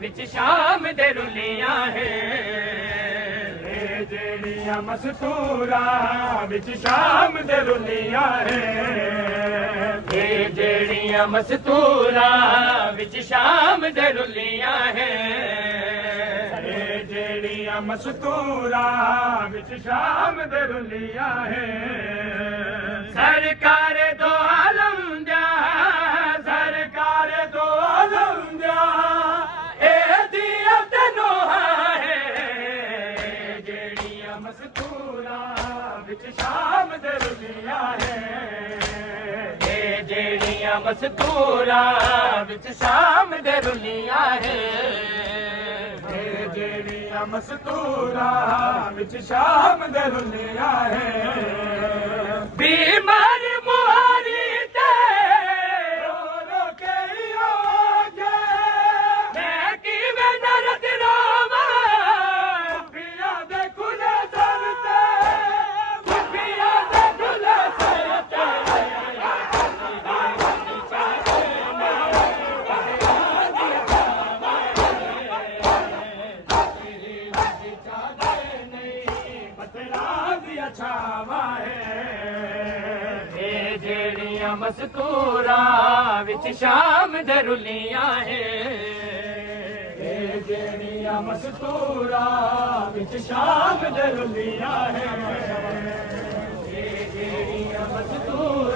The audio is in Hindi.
विच शाम दे रुलियां है जेड़ियां मस्तूरा विच शाम दे रुलियां है जेड़ियां मस्तूरा विच शाम दे रुलियां है जेड़ियां मस्तूरा विच शाम दे रुलियां है सरकार दो आलम दा सरकार दो आलम दा ए दिया तनो है जेड़ियां मस्तूरा विच शाम दे रुलियां है जेड़ियां मस्तूरा विच शाम दे रुलियां है जेड़ियां मस्तूरा विच शाम दे रुलियां है बीमार मुहारी ते रो के हो गए मैं किवें दर्द रोवां पिया दे खुले सर ते पिया दे खुले सर ते छावा है जेड़ियां मस्तूरा विच शाम दे रुलियां है जेड़ियां मस्तूरा विच शाम दे रुलियां है